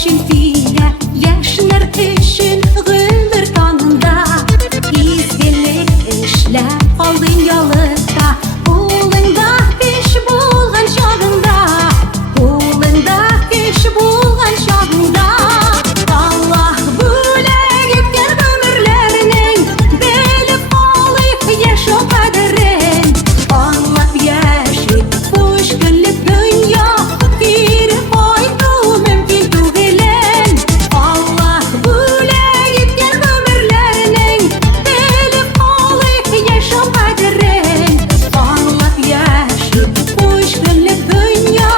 үшін тийле, яшнер үшін ғүмір қанында. Изгелік ішләп қалдың ялықта, қолыңда күш болған шағында, қолыңда күш болған шағында. Аллах бөлек еткен өмірлерінің, біліп қалайық яшау қадірін. Аңлап яшик көшкілік дүния, кері қайту мүмкін түгілін. Аллах бөлек еткен өмірлерінің, біліп қалайық яшау қадірін. Аңлап яшик көшкілік дүния,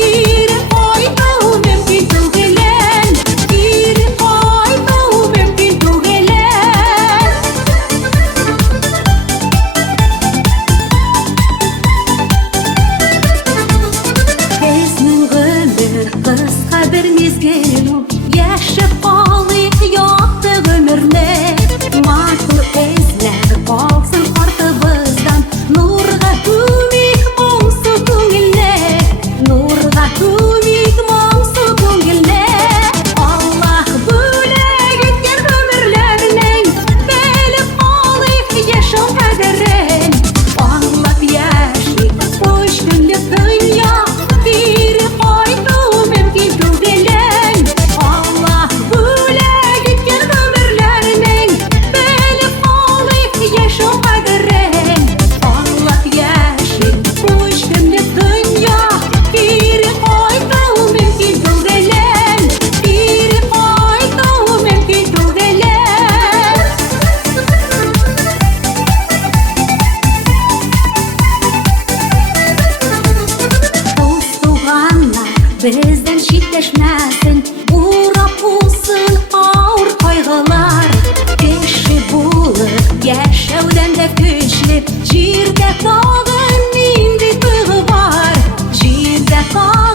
кері қайту мүмкін түгілін. Кері қайту мүмкін түгілін. Безнің ғүмір қысқа бір мезгіл, яшап қалайық яқты өмірні. Матур ізлер қалсын артыбыздан, нұрға көмек мұңсу көңіліне, нұрға көмек мұңсу көңіліне. Аллах бөлек еткен өмірлерінің, біліп қалайық яшау қадірін. Аңлап яшик көшкілік дүния, кері қайту мүмкін түгілін. Аллах бөлек еткен өмірлерінің, біліп қалайық яшау қадірін. Аңлап яшик көшкілік дүния, кері қайту мүмкін түгілін. Кері қайту мүмкін түгілін. Дос туғандар бізден шеттешмәсін, урап болсын ауыр қайғылар. Кіші болып яшәуден де күчлі, жерде тағы нинди туйғы бар, жерде тағы